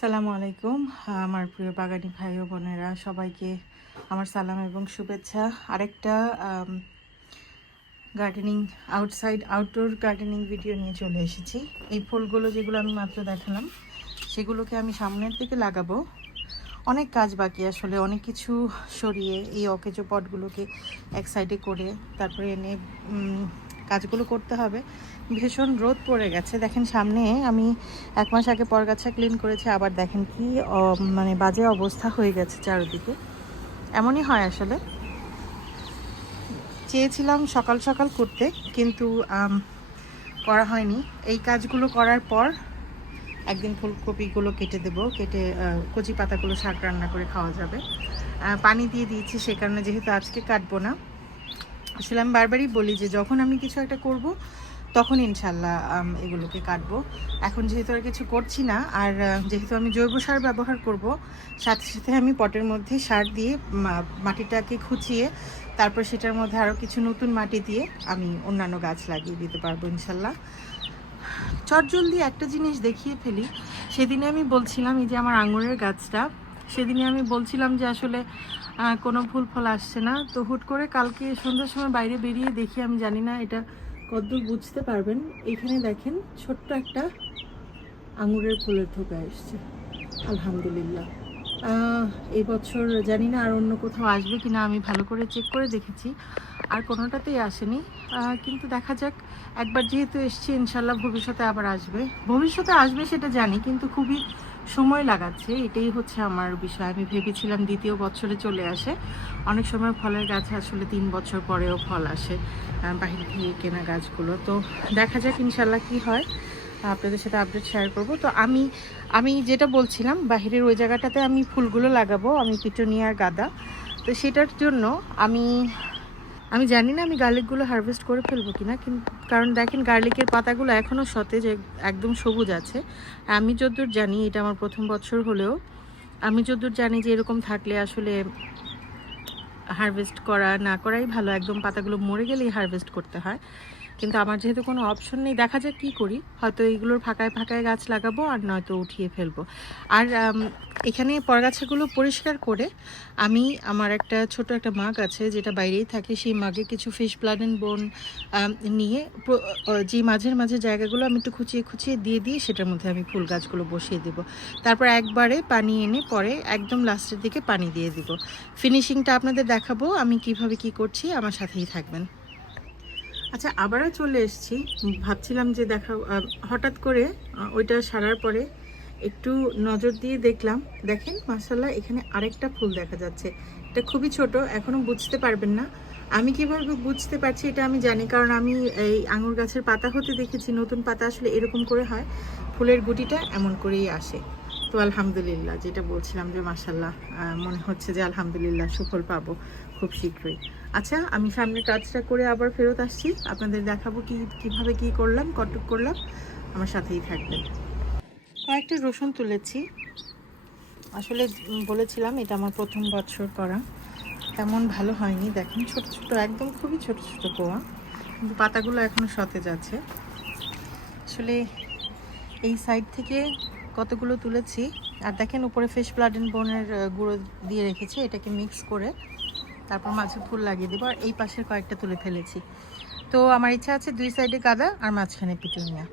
সালামু আলাইকুম, আমার প্রিয় বাগানি ভাই ও বোনেরা, সবাইকে আমার সালাম এবং শুভেচ্ছা। আরেকটা gardening outside outdoor gardening video নিয়ে চলে এসেছি। এই ফুলগুলো যেগুলো আমি মাত্র দেখালাম, সেগুলোকে আমি সামনের দিকে লাগাবো। অনেক কাজ বাকি আসলে, অনেক কিছু সরিয়ে এই অকেজো পটগুলোকে এক সাইডে করে তারপরে এনে কাজগুলো করতে হবে। ভীষণ রোদ পড়ে গেছে। দেখেন সামনে আমি এক মাস আগে পরগাছা ক্লিন করেছি, আবার দেখেন কি মানে বাজে অবস্থা হয়ে গেছে চারিদিকে। এমনই হয় আসলে। চেয়েছিলাম সকাল সকাল করতে, কিন্তু করা হয়নি। এই কাজগুলো করার পর একদিন ফুলকপিগুলো কেটে দেবো। কেটে কচি পাতাগুলো শাক রান্না করে খাওয়া যাবে। পানি দিয়ে দিয়েছি, সে কারণে যেহেতু আজকে কাটবো না। আসলে আমি বারবারই বলি যে যখন আমি কিছু একটা করব, তখন ইনশাল্লাহ এগুলোকে কাটবো। এখন যেহেতু আর কিছু করছি না, আর যেহেতু আমি জৈব সার ব্যবহার করব, সাথে সাথে আমি পটের মধ্যে সার দিয়ে মাটিটাকে খুঁচিয়ে, তারপর সেটার মধ্যে আরও কিছু নতুন মাটি দিয়ে আমি অন্যান্য গাছ লাগিয়ে দিতে পারব ইনশাল্লাহ। চটজলদি একটা জিনিস দেখিয়ে ফেলি। সেদিনে আমি বলছিলাম, এই যে আমার আঙুরের গাছটা, সেদিনে আমি বলছিলাম যে আসলে কোনো ফুল ফল আসছে না। তো হুট করে কালকে সন্ধ্যার সময় বাইরে বেরিয়ে দেখি, আমি জানি না এটা কতদূর বুঝতে পারবেন। এখানে দেখেন ছোট্ট একটা আঙুরের ফুলের থোকা এসছে। আলহামদুলিল্লাহ। এই বছর জানি না আর অন্য কোথাও আসবে কিনা, আমি ভালো করে চেক করে দেখেছি। আর কোনোটাতেই আসেনি। কিন্তু দেখা যাক, একবার যেহেতু এসছি, ইনশাল্লাহ ভবিষ্যতে আবার আসবে। ভবিষ্যতে আসবে সেটা জানি, কিন্তু খুবই সময় লাগাচ্ছে, এটাই হচ্ছে আমার বিষয়। আমি ভেবেছিলাম দ্বিতীয় বছরে চলে আসে। অনেক সময় ফলের গাছে আসলে তিন বছর পরেও ফল আসে বাহির থেকে কেনা গাছগুলো। তো দেখা যাক ইনশাল্লাহ কি হয়। আপনাদের সাথে আপডেট শেয়ার করব। তো আমি আমি যেটা বলছিলাম, বাহিরের ওই জায়গাটাতে আমি ফুলগুলো লাগাবো, আমি পিটোনিয়ার গাদা। তো সেটার জন্য আমি আমি জানি না আমি গার্লিকগুলো হারভেস্ট করে ফেলব কিনা কিন্তু কারণ দেখেন গার্লিকের পাতাগুলো এখনও সতেজ একদম সবুজ আছে। আমি যদ্দূর জানি, এটা আমার প্রথম বছর হলেও, আমি যদ্দূর জানি যে এরকম থাকলে আসলে হারভেস্ট করা না করাই ভালো। একদম পাতাগুলো মরে গেলেই হারভেস্ট করতে হয়। কিন্তু আমার যেহেতু কোনো অপশন নেই, দেখা যাক কী করি। হয়তো এইগুলোর ফাঁকায় ফাঁকায় গাছ লাগাবো আর নয়তো উঠিয়ে ফেলব। আর এখানে পরগাছাগুলো পরিষ্কার করে আমি আমার একটা ছোট একটা মাগ আছে যেটা বাইরেই থাকে। সেই মাগে কিছু ফিশ ব্লাড অ্যান্ড বোন নিয়ে যে মাঝের মাঝে জায়গাগুলো আমি একটু খুঁচিয়ে খুঁচিয়ে দিয়ে দিয়ে সেটার মধ্যে আমি ফুল গাছগুলো বসিয়ে দেবো। তারপর একবারে পানি এনে পরে একদম লাস্টের দিকে পানি দিয়ে দিব। ফিনিশিংটা আপনাদের দেখাবো আমি কীভাবে কি করছি, আমার সাথেই থাকবেন। আচ্ছা আবারও চলে এসেছি। ভাবছিলাম যে দেখা হঠাৎ করে ওইটা সারার পরে একটু নজর দিয়ে দেখলাম। দেখেন মাসাল্লাহ এখানে আরেকটা ফুল দেখা যাচ্ছে। এটা খুবই ছোট এখনও বুঝতে পারবেন না। আমি কীভাবে বুঝতে পারছি এটা আমি জানি, কারণ আমি এই আঙুর গাছের পাতা হতে দেখেছি। নতুন পাতা আসলে এরকম করে হয়, ফুলের গুটিটা এমন করেই আসে। তো আলহামদুলিল্লাহ, যেটা বলছিলাম যে মাসাল্লাহ মনে হচ্ছে যে আলহামদুলিল্লাহ সুফল পাবো খুব শীঘ্রই। আচ্ছা আমি সামনে কাজটা করে আবার ফেরত আসছি। আপনাদের দেখাবো কি, কীভাবে কি করলাম কটক করলাম। আমার সাথেই থাকবেন। কয়েকটা রসুন তুলেছি। আসলে বলেছিলাম এটা আমার প্রথম বছর করা। তেমন ভালো হয়নি। দেখেন, ছোট ছোট, একদম খুবই ছোট ছোট কোয়া। কিন্তু পাতাগুলো এখনও সতেজ আছে। আসলে এই সাইড থেকে কতগুলো তুলেছি। আর দেখেন, উপরে ফিশ ব্লাড অ্যান্ড বোনের গুঁড়ো দিয়ে রেখেছি, এটাকে মিক্স করে তারপর মাঝে ফুল লাগিয়ে দেবো। আর এই পাশের কয়েকটা তুলে ফেলেছি। তো আমার ইচ্ছা আছে দুই সাইডে কাদা আর মাঝখানে পিটুনিয়া।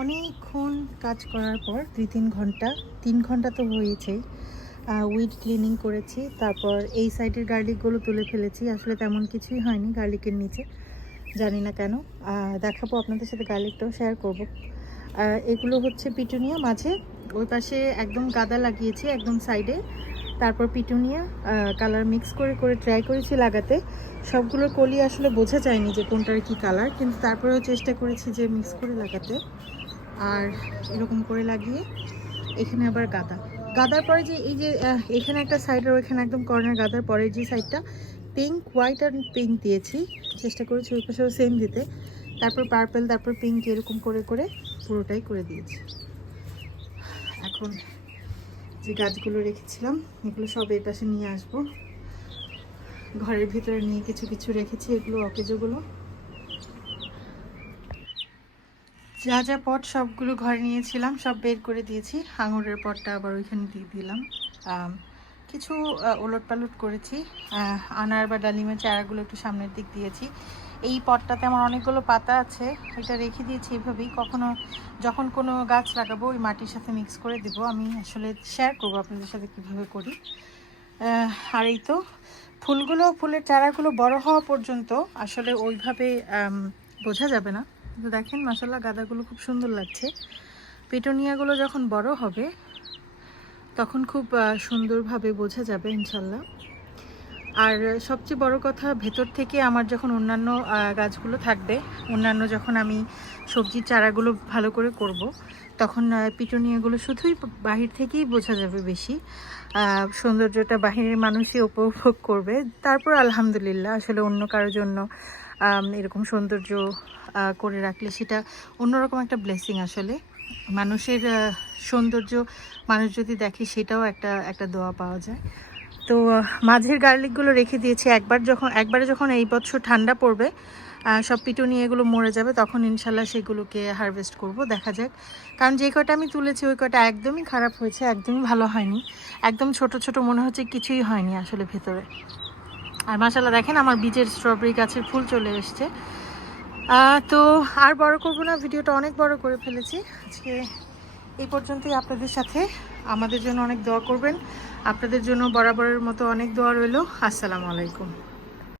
অনেকক্ষণ কাজ করার পর দুই তিন ঘণ্টা তিন ঘণ্টা তো হয়েছেই উইড ক্লিনিং করেছি, তারপর এই সাইডের গার্লিকগুলো তুলে ফেলেছি। আসলে তেমন কিছুই হয়নি গার্লিকের নিচে, জানি না কেন। দেখাবো, আপনাদের সাথে গার্লিকটাও শেয়ার করব। এগুলো হচ্ছে পিটুনিয়া মাঝে। ওই পাশে একদম গাদা লাগিয়েছি একদম সাইডে। তারপর পিটুনিয়া কালার মিক্স করে করে ট্রাই করেছি লাগাতে। সবগুলো কলি আসলে বোঝা যায়নি যে কোনটার কি কালার, কিন্তু তারপরেও চেষ্টা করেছি যে মিক্স করে লাগাতে। আর এরকম করে লাগিয়ে এখানে আবার গাদা। গাদার পরে যে এই যে এখানে একটা সাইড আর ওইখানে একদম কর্নার গাদার পরের যে সাইডটা পিঙ্ক হোয়াইট আর পিঙ্ক দিয়েছি। চেষ্টা করেছি ওই পাশেও সেম দিতে। তারপর পার্পল তারপর পিঙ্ক এরকম করে করে পুরোটাই করে দিয়েছি। এখন যে গাছগুলো রেখেছিলাম, এগুলো সব এই পাশে নিয়ে আসব। ঘরের ভিতরে নিয়ে কিছু কিছু রেখেছি, এগুলো অকেজোগুলো। যা যা পট সবগুলো ঘরে নিয়েছিলাম, সব বের করে দিয়েছি। আঙুরের পটটা আবার ওইখানে দিয়ে দিলাম। কিছু ওলট পালট করেছি। আনার বা ডালিমের চারাগুলো একটু সামনের দিক দিয়েছি। এই পটটাতে আমার অনেকগুলো পাতা আছে, এটা রেখে দিয়েছি এভাবেই। কখনো যখন কোনো গাছ লাগাবো, ওই মাটির সাথে মিক্স করে দেব। আমি আসলে শেয়ার করব আপনাদের সাথে কীভাবে করি। আর এই তো, ফুলগুলো, ফুলের চারাগুলো বড় হওয়া পর্যন্ত আসলে ওইভাবে বোঝা যাবে না। কিন্তু দেখেন মাসাল্লাহ গাঁদাগুলো খুব সুন্দর লাগছে। পেটোনিয়াগুলো যখন বড় হবে, তখন খুব সুন্দরভাবে বোঝা যাবে ইনশাল্লাহ আর সবচেয়ে বড় কথা, ভেতর থেকে আমার যখন অন্যান্য গাছগুলো থাকবে, অন্যান্য যখন আমি সবজির চারাগুলো ভালো করে করব, তখন পিটুনিয়াগুলো শুধুই বাহির থেকেই বোঝা যাবে বেশি। সৌন্দর্যটা বাহিরের মানুষই উপভোগ করবে। তারপর আলহামদুলিল্লাহ, আসলে অন্য কারোর জন্য এরকম সৌন্দর্য করে রাখলে সেটা অন্যরকম একটা ব্লেসিং আসলে। মানুষের সৌন্দর্য, মানুষ যদি দেখে সেটাও একটা একটা দোয়া পাওয়া যায়। তো মাঝের গার্লিকগুলো রেখে দিয়েছি। একবার যখন, একবারে যখন এই বছর ঠান্ডা পড়বে সব পিটুনি এগুলো মরে যাবে, তখন ইনশাল্লাহ সেগুলোকে হারভেস্ট করব, দেখা যাক। কারণ যে কটা আমি তুলেছি, ওই কটা একদমই খারাপ হয়েছে, একদমই ভালো হয়নি। একদম ছোট ছোট মনে হচ্ছে কিছুই হয়নি আসলে ভেতরে। আর মাসাল্লাহ দেখেন আমার বীজের স্ট্রবেরি গাছের ফুল চলে এসছে। তো আর বড় করব না, ভিডিওটা অনেক বড় করে ফেলেছি। আজকে এই পর্যন্তই, আপনাদের সাথে। আমাদের জন্য অনেক দোয়া করবেন। আপনাদের জন্য বরাবরের মতো অনেক দোয়া রইল। আসসালামু আলাইকুম।